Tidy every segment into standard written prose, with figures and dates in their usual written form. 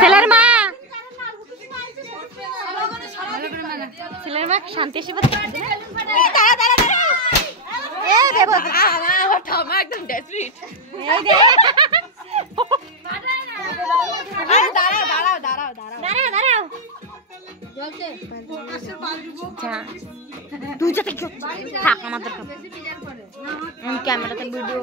ছেলের মা ছেলের মা শান্তি এসে তুই যাতে থাক আমাদের ক্যামেরাতে ভিডিও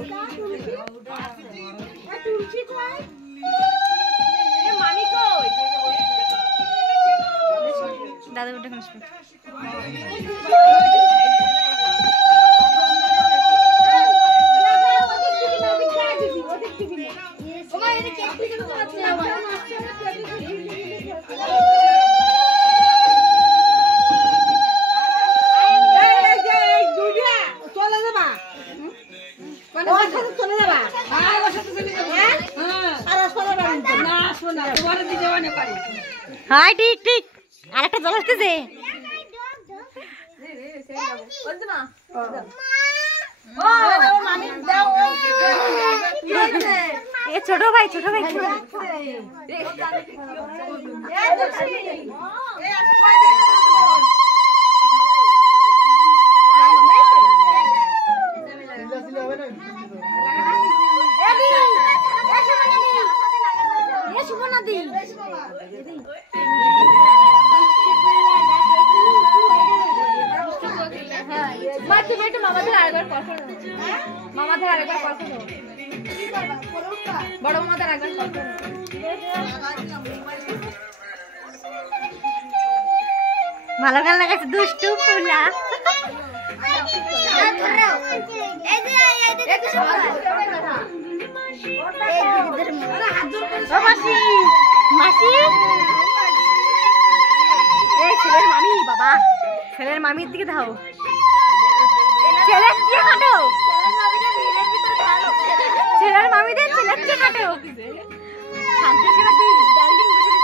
দাদা উঠে হ্যাঁ ঠিক ঠিক আরেকটা জল আসতেছে ছোট ভাই ভালো গান লাগাচ্ছে দুষ্টু ফুলা মাসি ছেলের মামি বাবা ছেলের মামির দিকে ধাও ছেলের দিকে কাটো ছেলের মামিদের ছেলের দিকে কাটো শান্তি সেবা তুই ডালডিং বসে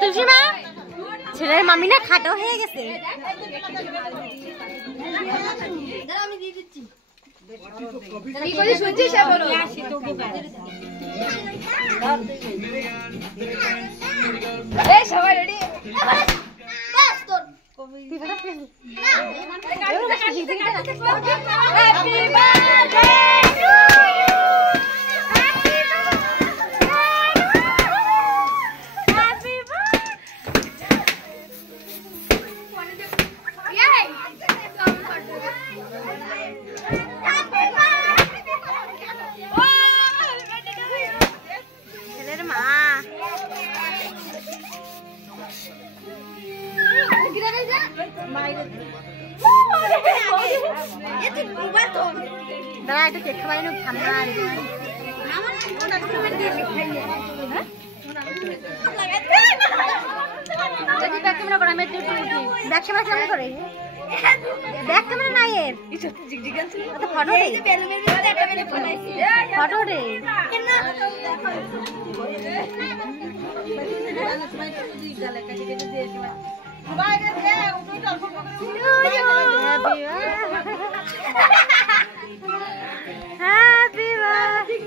তুলসীমা ছেলের মামি না খাটো হয়ে গেছে সবাই রেডি দাদা একটু কেক খাওয়াই ঠান্ডা ব্যাক ক্যামেরা কেমন করে ব্যাক ক্যামেরা নাই এর ফটো রে Happy birthday